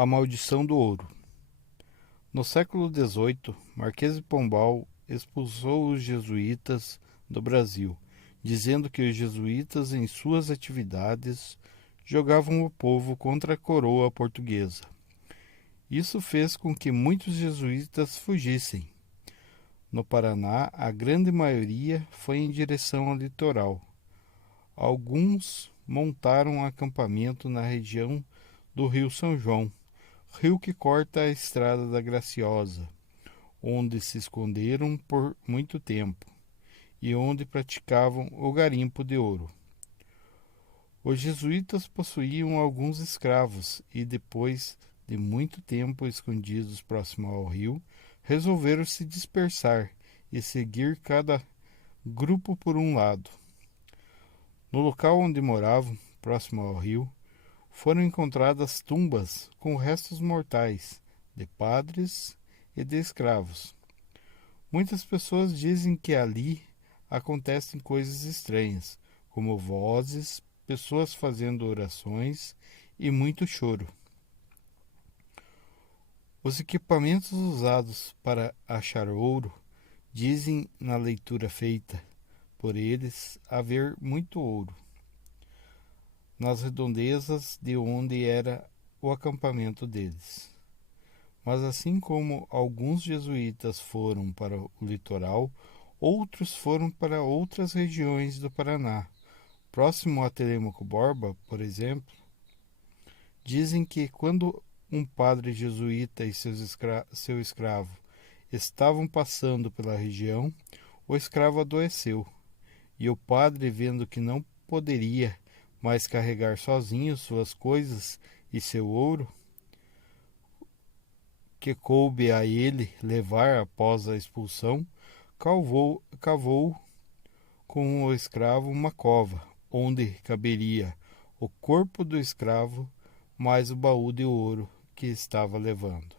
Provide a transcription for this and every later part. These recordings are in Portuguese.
A maldição do ouro. No século XVIII, Marquês de Pombal expulsou os jesuítas do Brasil, dizendo que os jesuítas, em suas atividades, jogavam o povo contra a coroa portuguesa. Isso fez com que muitos jesuítas fugissem. No Paraná, a grande maioria foi em direção ao litoral. Alguns montaram um acampamento na região do Rio São João, rio que corta a estrada da Graciosa, onde se esconderam por muito tempo e onde praticavam o garimpo de ouro. Os jesuítas possuíam alguns escravos e, depois de muito tempo escondidos próximo ao rio, resolveram se dispersar e seguir cada grupo por um lado. No local onde moravam, próximo ao rio, foram encontradas tumbas com restos mortais de padres e de escravos. Muitas pessoas dizem que ali acontecem coisas estranhas, como vozes, pessoas fazendo orações e muito choro. Os equipamentos usados para achar ouro dizem na leitura feita por eles haver muito ouro nas redondezas de onde era o acampamento deles. Mas assim como alguns jesuítas foram para o litoral, outros foram para outras regiões do Paraná. Próximo a Telêmaco Borba, por exemplo, dizem que quando um padre jesuíta e seu escravo estavam passando pela região, o escravo adoeceu, e o padre, vendo que não poderia mais carregar sozinho suas coisas e seu ouro, que coube a ele levar após a expulsão, cavou com o escravo uma cova, onde caberia o corpo do escravo mais o baú de ouro que estava levando.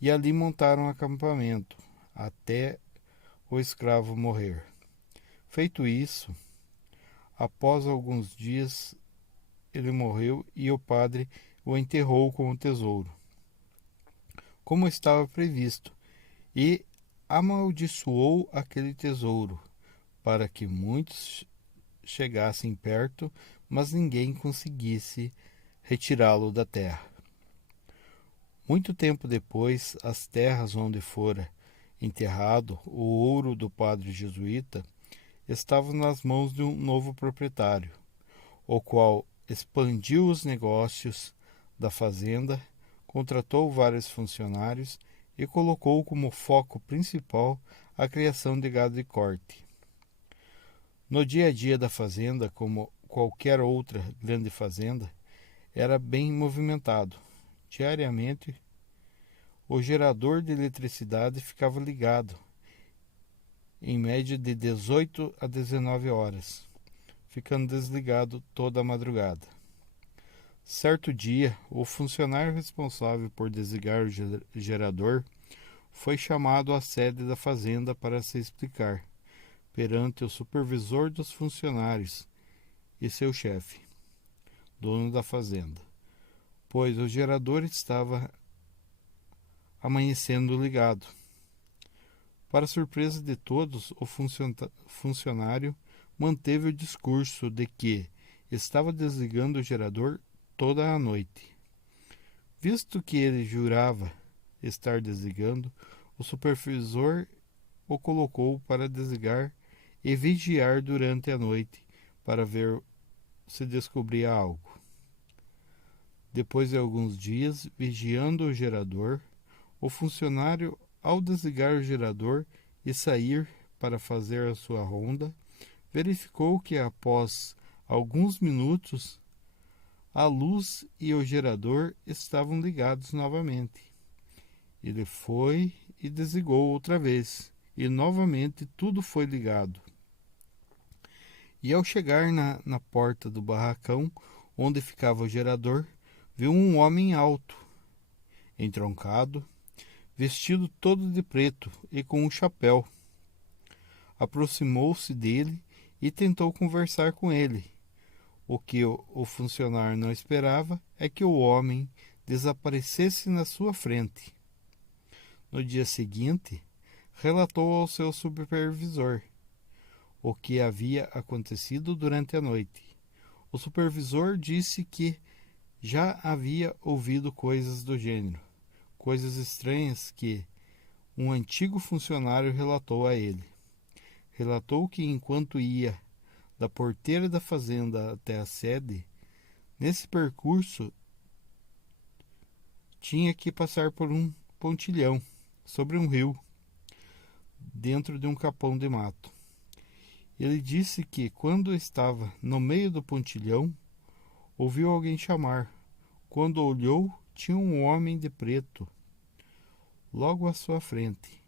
E ali montaram um acampamento, até o escravo morrer. Feito isso, após alguns dias ele morreu e o padre o enterrou com o tesouro, como estava previsto, e amaldiçoou aquele tesouro, para que muitos chegassem perto, mas ninguém conseguisse retirá-lo da terra. Muito tempo depois, as terras onde fora enterrado o ouro do padre jesuíta estavam nas mãos de um novo proprietário, o qual expandiu os negócios da fazenda, contratou vários funcionários e colocou como foco principal a criação de gado de corte. No dia a dia da fazenda, como qualquer outra grande fazenda, era bem movimentado. Diariamente, o gerador de eletricidade ficava ligado, em média de 18 a 19 horas, ficando desligado toda a madrugada. Certo dia, o funcionário responsável por desligar o gerador foi chamado à sede da fazenda para se explicar perante o supervisor dos funcionários e seu chefe, dono da fazenda, pois o gerador estava amanhecendo ligado. Para surpresa de todos, o funcionário manteve o discurso de que estava desligando o gerador toda a noite. Visto que ele jurava estar desligando, o supervisor o colocou para desligar e vigiar durante a noite para ver se descobria algo. Depois de alguns dias vigiando o gerador, o funcionário, ao desligar o gerador e sair para fazer a sua ronda, verificou que após alguns minutos a luz e o gerador estavam ligados novamente. Ele foi e desligou outra vez, e novamente tudo foi ligado. E ao chegar na porta do barracão, onde ficava o gerador, viu um homem alto, entroncado, vestido todo de preto e com um chapéu. Aproximou-se dele e tentou conversar com ele. O que o funcionário não esperava é que o homem desaparecesse na sua frente. No dia seguinte, relatou ao seu supervisor o que havia acontecido durante a noite. O supervisor disse que já havia ouvido coisas do gênero, coisas estranhas que um antigo funcionário relatou a ele. Relatou que enquanto ia da porteira da fazenda até a sede, nesse percurso tinha que passar por um pontilhão sobre um rio, dentro de um capão de mato. Ele disse que, quando estava no meio do pontilhão, ouviu alguém chamar. Quando olhou, tinha um homem de preto logo à sua frente.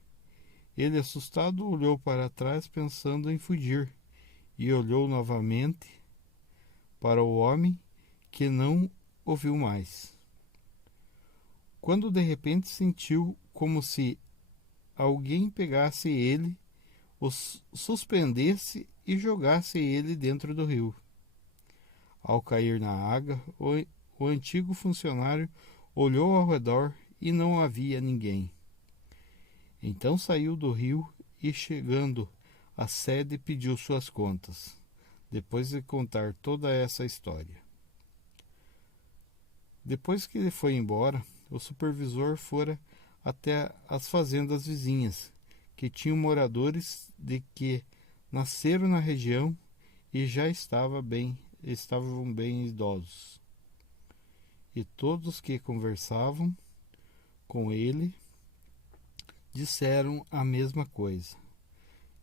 Ele, assustado, olhou para trás pensando em fugir e olhou novamente para o homem, que não o viu mais. Quando de repente sentiu como se alguém pegasse ele, o suspendesse e jogasse ele dentro do rio. Ao cair na água, o antigo funcionário olhou ao redor e não havia ninguém. Então saiu do rio e, chegando à sede, pediu suas contas, depois de contar toda essa história. Depois que ele foi embora, o supervisor fora até as fazendas vizinhas, que tinham moradores de que nasceram na região e já estavam bem idosos. E todos que conversavam com ele disseram a mesma coisa,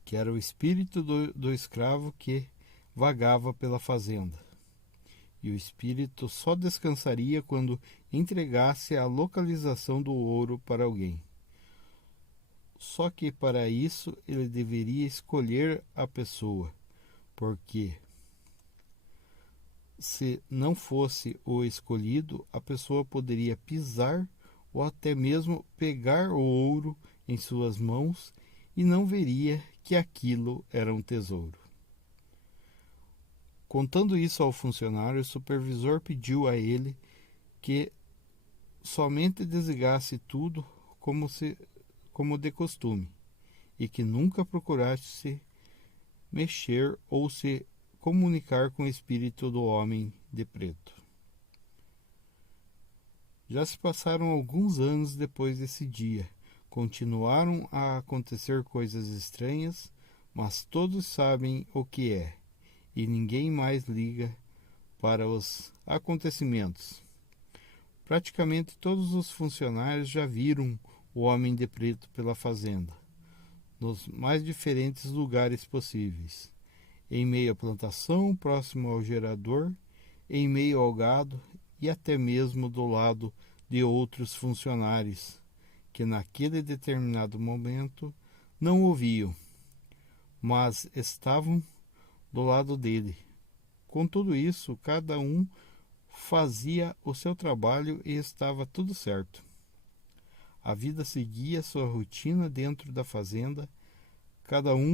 que era o espírito do escravo que vagava pela fazenda. E o espírito só descansaria quando entregasse a localização do ouro para alguém. Só que para isso ele deveria escolher a pessoa, porque se não fosse o escolhido, a pessoa poderia pisar ou até mesmo pegar o ouro em suas mãos e não veria que aquilo era um tesouro. Contando isso ao funcionário, o supervisor pediu a ele que somente desligasse tudo como de costume, e que nunca procurasse mexer ou se comunicar com o espírito do homem de preto. Já se passaram alguns anos depois desse dia. Continuaram a acontecer coisas estranhas, mas todos sabem o que é, e ninguém mais liga para os acontecimentos. Praticamente todos os funcionários já viram o homem de preto pela fazenda, nos mais diferentes lugares possíveis. Em meio à plantação, próximo ao gerador, em meio ao gado e até mesmo do lado de outros funcionários, que naquele determinado momento não o viam, mas estavam do lado dele. Com tudo isso, cada um fazia o seu trabalho e estava tudo certo. A vida seguia sua rotina dentro da fazenda, cada um